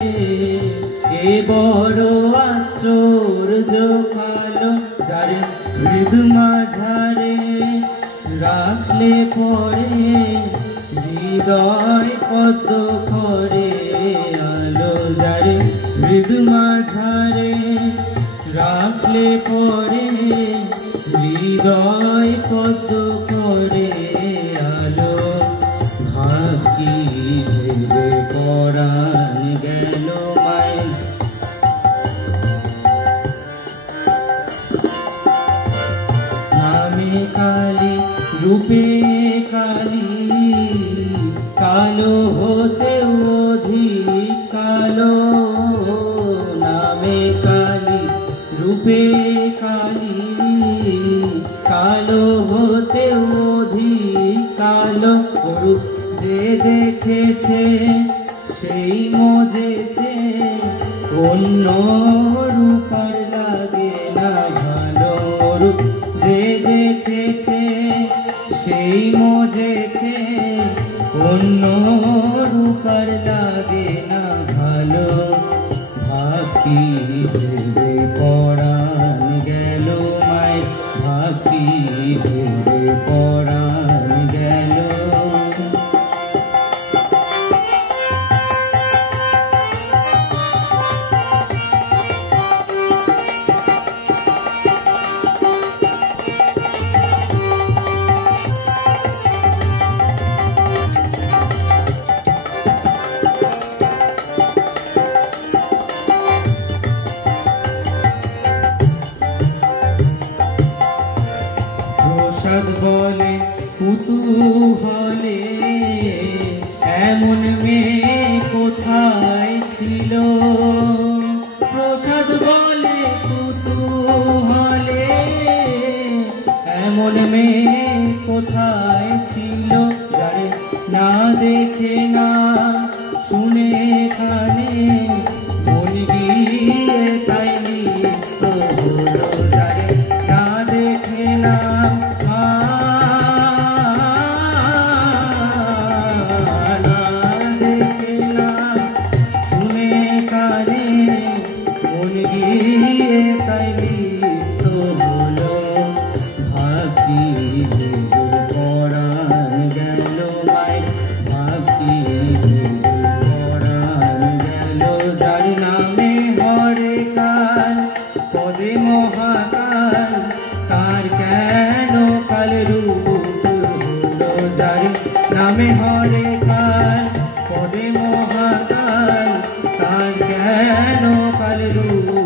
এ বড় আশ্চর্য কালো যারে হৃদ মাঝারে রাখলে পরে হৃদয় কত করে আলো যারে হৃদ মাঝারে রাখলে পরে হৃদয় কত করে আলো ভাবকি ভেবে পরাণ গেল মায় নামে কালী রূপে কালী কালো হতে অধিক কালো নামে কালী রূপে কালী কালো হতে অধিক কালো রূপ যে দেখেছে সেই মজেছে অন্য রূপার লাগে না ভালো রূপ যে দেখেছে সেই মজেছে অন্য রূপার লাগে না ভালো ভাবকি ভেবে পরাণ গেল মায় ভাবকি ভেবে পরাণ গেল প্রসাদ বলে কুতূহলে এমন মেয়ে কোথায় ছিল প্রসাদ বলে কুতূহলে এমন মেয়ে কোথায় ছিল যারে না দেখে না শুনে কানে মন গিয়ে তাই নিত্য হলো যারে না দেখে না পদে মহাকাল তার কেন কাল রূপ হলো যারে নামে হরে কাল পদে মহাকাল তার কেন কাল রূপ